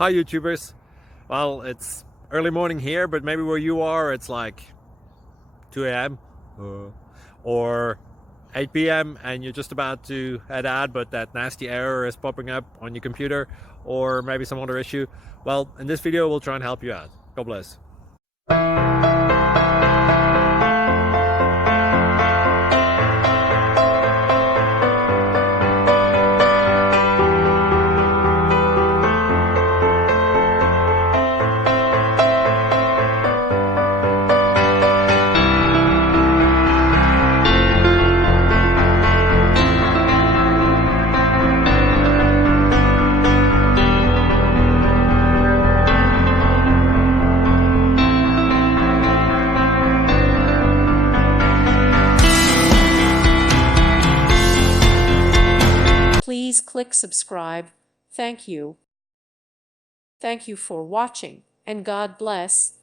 Hi YouTubers. Well, it's early morning here, but maybe where you are it's like 2 a.m. Or 8 p.m. and you're just about to head out, but that nasty error is popping up on your computer, or maybe some other issue. Well, in this video we'll try and help you out. God bless. Please click subscribe. Thank you. Thank you for watching, and God bless.